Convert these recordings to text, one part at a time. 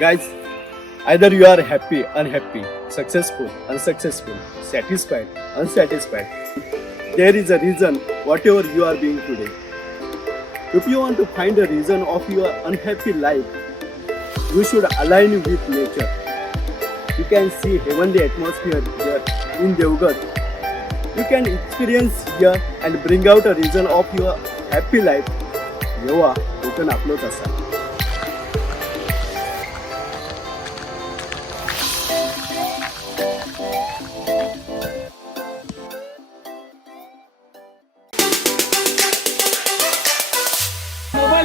Guys, either you are happy, unhappy, successful, unsuccessful, satisfied, unsatisfied. There is a reason whatever you are being today. If you want to find a reason of your unhappy life, you should align with nature. You can see heavenly atmosphere here in Jagभर. You can experience here and bring out a reason of your happy life. जेव्हा कोकण आपलंच असा.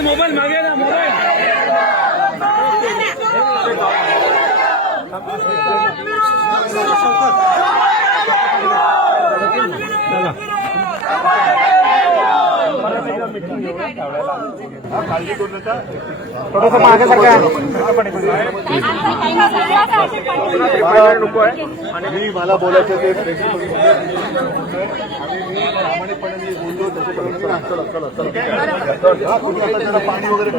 Mobile मागे ना mobile थोडस मागे सरका नको आहे आणि मला बोलायचं ते प्रामाणिकपणे बोललो त्याच्यापर्यंत पाणी वगैरे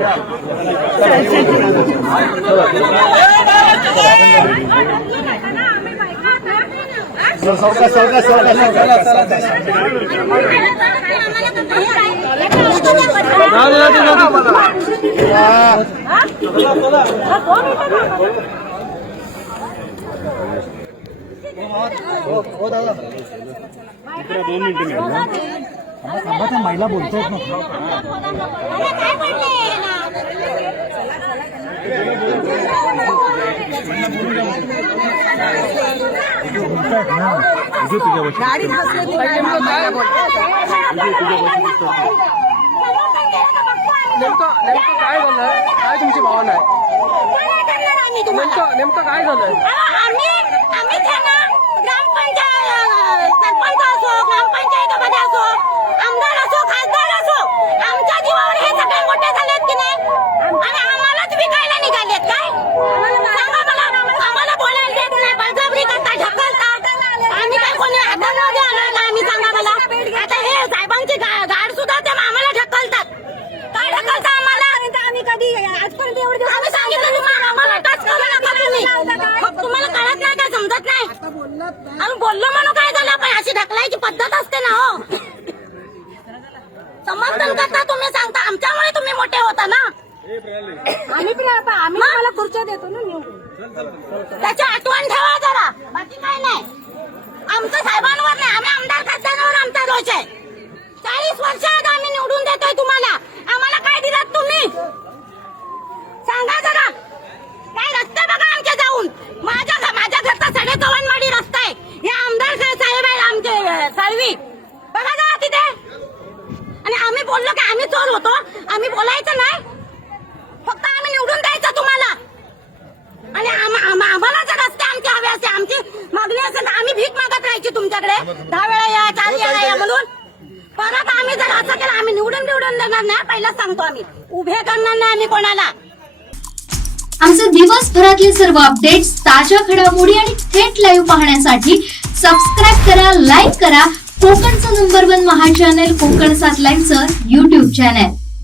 महिला बोलतो नेमकं काय झालं काय तुमची भावना आहे नेमकं काय झालं सरपंच असो ग्रामपंचायतीमध्ये असो आमदार असो खासदार असो आमच्या जीवावर हे सगळे मोठे झालेत की नाही आणि आम्हालाच विकायला निघालेत काय सांगा मला आम्हाला बोलायला देत नाही बळजबरी करता ढकलतात आम्ही काय कोणी हातामध्ये आलोय का आम्ही सांगा मला आता हे साहेबांची गाड सुद्धा ते आम्हाला ढकलतात काय ढकलता आम्हाला आम्ही कधी आजपर्यंत एवढे आम्ही सांगितलं तुम्हाला आम्हाला टच करू नका तुम्ही तुम्हाला कळत नाही काय समजत नाही आम्ही बोललो म्हणून काय झालं पण अशी ढकलायची पद्धत असते ना हो समर्थन करता तुम्ही सांगता आमच्यामुळे तुम्ही मोठे होता ना आम्ही पण आता आम्ही मला खुर्च्या देतो ना त्याची आठवण ठेवा जरा बाकी काय नाही आमचं साहेबांवर नाही आम्ही आमदार खासदारांवर आमचा दोष आहे 40 वर्षात आम्ही निवडून देतोय तुम्हाला आम्हाला काय दिलात तुम्ही सांगा जरा काय रस्ते बघा आमच्या जाऊन माझ्या घरचा 7.5 माडी रस्ता आहे हे आमदार साहेब आहे आमचे साळवी बघा जरा तिथे आणि आम्ही बोललो की आम्ही चोर होतो आम्ही बोलायचं नाही फक्त आम्ही निवडून द्यायचं तुम्हाला आणि आम्हाला जर रस्ते आमचे हवे असते आमची मागणी असेल तर आम्ही भीक मागत राहायची तुमच्याकडे 10 वेळा या 4 वेळा या म्हणून परत आम्ही जर असं केलं आम्ही निवडून देणार नाही पहिलाच सांगतो आम्ही उभे करणार नाही आम्ही कोणाला. आमचे दिवसभरातले सर्व अपडेट्स ताज्या घडामोडी आणि थेट लाईव्ह पाहण्यासाठी सबस्क्राईब करा लाईक करा कोकणचं नंबर 1 महा चॅनल कोकणसाद लाईव्हचं YouTube चॅनल.